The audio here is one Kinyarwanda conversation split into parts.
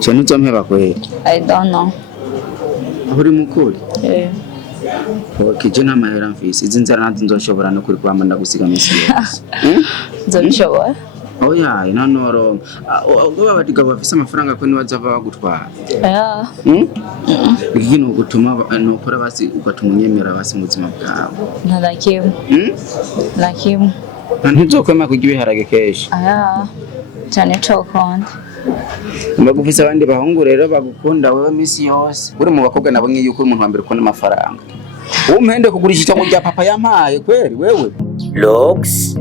Cyane uzompeba kweli. I don't know. Uri mukuri? Okay, na mahera mfise. Izi nzara nanzi nzoshobora no kuri kwamba ndagusiga misi yose. Nzobishobora? Oya, inanoro. Ubwo abadiga bafise amafaranga ko nibaza bagutwara. Ikintu gutuma nokora basi ugatuma unyemera basi mu buzima bwawe. Ntarakimu. Lakimu. Ntizokwema kurya ibiharage keshi. Cyane cokonda. Mbagufise abandi bahungu rero bagukunda wewe misi yose. Uri mu bakobwa nabo ngiye yuko umuntu wa mbere ukunda amafaranga. Umpende kugurisha icyo mujya papa yampaye kweri wewe. Lox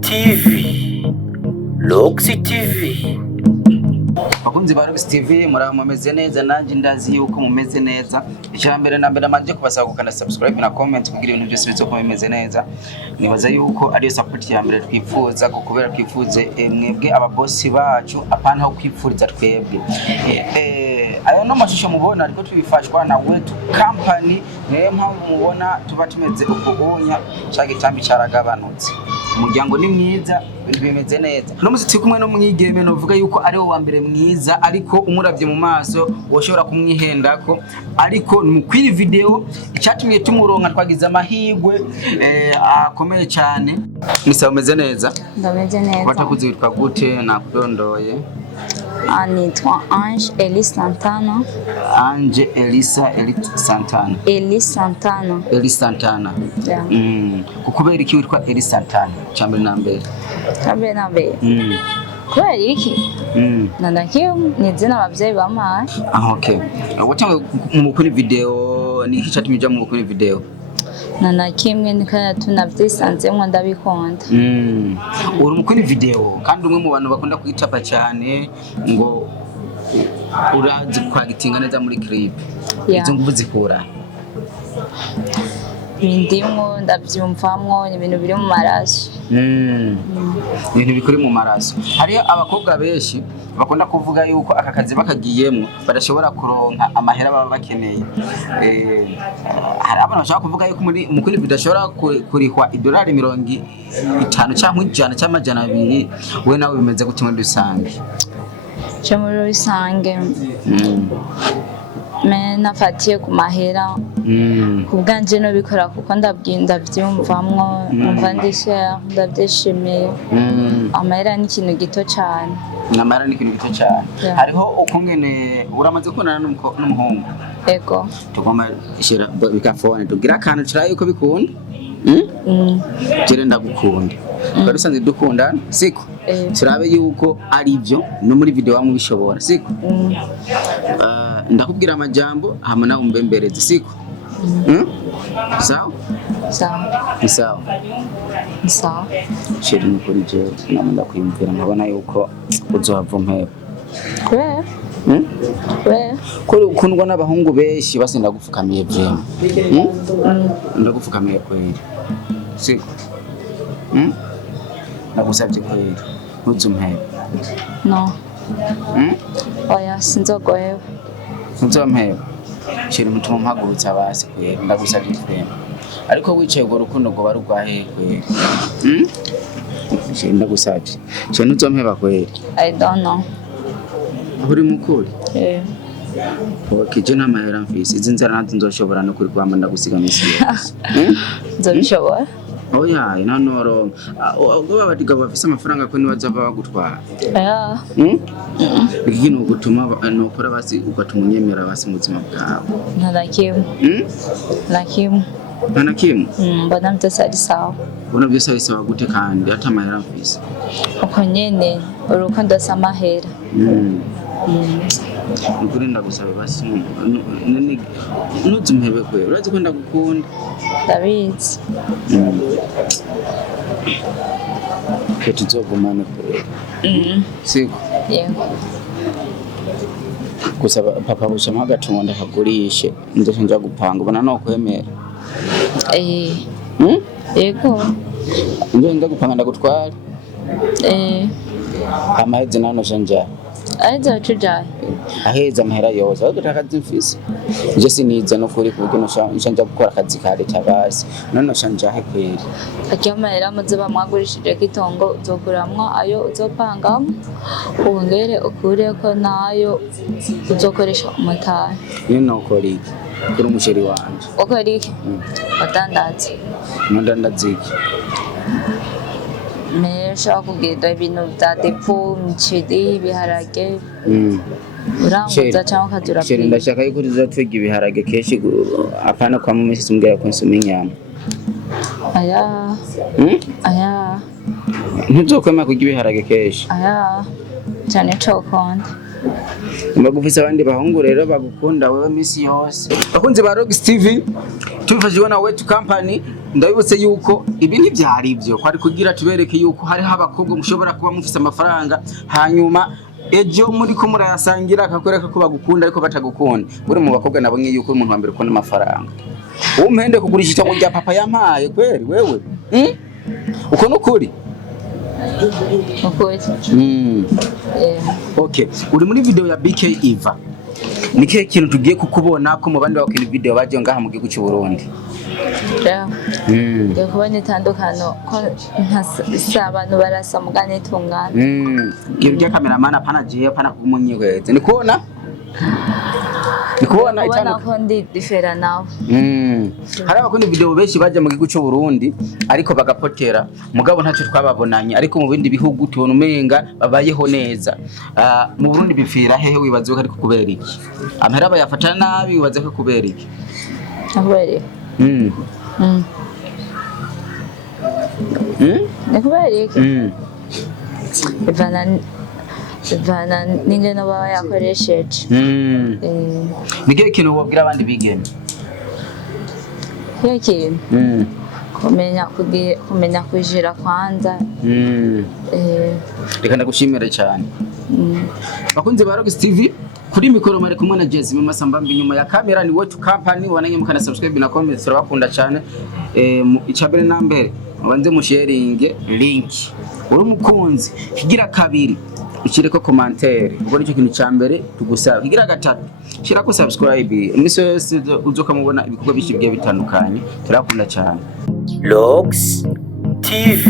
TV. Bakunzi ba Lox TV muramumeze neza nanjye ndazi yuko mumeze neza. Icambere na mbere amanje kubasaba gukanda subscribe na comment kugira ibintu byose bizo kumeze neza. Nibaza yuko ari support ya mbere twifuza kubera twifuze mwebwe ababosi bacu apana aho kwipfuriza twebwe. Ayo no mashusho mubona ariko tubifashwa na wetu company niyo mpamvu mubona tuba tumeze ukubunya cyage tambi caragabanutse. Umuryango ni mwiza bimeze neza. No muziti kumwe no mwigeme novuga yuko ari wo wa mbere mwiza ariko umuravye mu maso woshobora kumwihendako ariko mukwiri video icyatumye tumuronka twagize amahigwe akomeye cyane. Misa umeze neza? Ndameze neza. Batakuze witwa gute nakudondoye? Nitwa Ange Elisa Santana. Ange Elisa Santana. Elisa Santana. Elisa Santana. Kukubera iki witwa Elisa Santana? Cyambere na mbere. Cyambere na mbere. Kubera iki? Nandakiyo ni izina abavyeyi bampaye. Okay. Watangiye mu gukora video ni iki cyatumye ujya mu gukora video? Nanakimwe nikaya tunavyisanzemwe ndabikunda. Uri mukora video kandi umwe mu bantu bakunda kwitapa cyane ngo urazi kwagitinga neza muri clip. Izo nguvu zikura. Bindimo ndavyumvamwo ibintu biri mu maraso. Ibintu bikuri mu maraso. Hari abakobwa benshi bakunda kuvuga yuko aka kazi bakagiyemo badashobora kuronka amahera baba bakeneye. Hari abantu bashaka kuvuga yuko muri bidashobora kurihwa $50 cyangwa ijana cyangwa amajana 2 we nawe bimeze gute muri rusange? Cyo muri rusange nafatiye ku mahera kubwanje no bikora kuko ndavyumvamwo numva ndishya ndabyishimiye. Amahera ni ikintu gito cyane. Namara ni ikintu gito cyane. Hariho ukungene uramaze kunana n'umuhungu. Ego. Tugoma ishira bikafone tugira akantu ciraye uko bikunda. Jere ndagukunda. Kandi usanzwe dukunda siko? Turabe yuko ari byo no muri video wamwe bishobora siko? Ndakubwira amajambo hama na umbembereze siko? Sawa? Sawa. Sawa. Shiri mukuri je namanda kwimvira nkabona yuko uzohava mpeba. Kwe? Kuri ukundwa n'abahungu benshi base ndagupfukamiye vyema. Ndagupfukamiye kweli. Siko? Ndagusabye kweli. Ntuzumpeba. No. Oya sinzogoyewe. Ntuzompeba. Shiri mutuma mpagurutsa basi kweli ndagusabye kweli. Ariko wicaye go rukundo go barugwahe kweli. Shiri ndagusabye. Shiri ntuzompeba kweli. I don't know. Uri mukuri? Okay, na mahera mfise. Izi nzara nanzi nzoshobora no kuri kwamba ndagusiga misi yose. Nzobishobora? Oya, inanoro. Ubwo abadiga bafise amafaranga ko nibaza bagutwara. Ikintu gutuma nokora basi ugatuma unyemera basi mu buzima bwawe. Ntarakimu. Lakimu. Ntanakimu? Mbona byose ari sawa. Ubona byose ari sawa gute kandi ata mahera mfise? Uko nyene urukundo samahera. Nukuri ndagusaba basi ntuzumpebe kweli urazi ko ndagukunda. Ndabizi. Ko tuzogumana kweli. Siko? Yego. Gusa papa bushama gatungo ndakagurishe ndetse nja gupanga ubona no kwemera. Yego. Nje gupanga ndagutwara. Amaheze nano janja. Aiza tujaye. aheza amahera yose aho akazi mfise je siniza no kuri kuburyo nshanja gukora akazi ka leta basi none nshanja he kweri ajya amahera muzoba mwagurishije kitongo uzokuramwo ayo uzopangamo wongere ukureko nayo uzokoresha umutari niyo nokora iki kuri umusheri wanje ukora iki wadandaza ndandaza iki mesha kugenda ibintu vya depo miceri ibiharage uranguza cyangwa ukazura sheri ndashaka yuko tuzatwiga ibiharage kenshi apana kwa mumisi simbwira ko nsoma inyama aya ntuzokwema kurya ibiharage kenshi aya cyane cokonda mbagufise abandi bahungu rero bagukunda wewe misi yose bakunze ba Rox TV tubifashijwe na Wetu Company ndabibutse yuko ibi ntivyari ivyo kwari kugira tubereke yuko hari abakobwa mushobora kuba mufise amafaranga hanyuma ejo muri ko murayasangira akakwereka ko bagukunda ariko batagukunda buri mu bakobwa nabonye yuko umuntu wa mbere ukunda amafaranga umpende kugurisha itongo rya papa yampaye kweri wewe uko nukuri okay uri muri video ya BK Eva nike kintu tugiye kukubona ko mu bandi bakina video baje ngaha mu gihugu cy'u Burundi yo kubona itandukano ko abantu barasa mugane itungana kirya cameraman apana je apana kumunyiweze nikubona itandukano ko ndi differa nawe hari abakunda video benshi baje mu gihugu cy'u Burundi ariko bagapotera mugabo ntacyo twababonanye ariko mu bindi bihugu tubona umenga babayeho neza mu Burundi bifira hehe wibaze ko ari kubera iki amahera bayafata nabi wibaze ko kubera iki kubera kubera iki ivana n'ingene baba yakoresheje nige kintu wabwira abandi bigeme kintu kumenya kwijira kwanza reka ndagushimire cyane bakunze ba Rox TV kuri mikoro mari kumwe na Jasmine Masambambi nyuma ya kamera ni Wetu Company wananye mukana subscribe na comment turabakunda cyane icabere nambere wanze mu sharing link uri mukunzi kigira kabiri ukireko commentaire ubwo nicyo kintu cyambere tugusaba kigira gatatu shira ko subscribe imiso yose uzoka mubona ibikorwa bishibye bitandukanye turakunda cyane Rox TV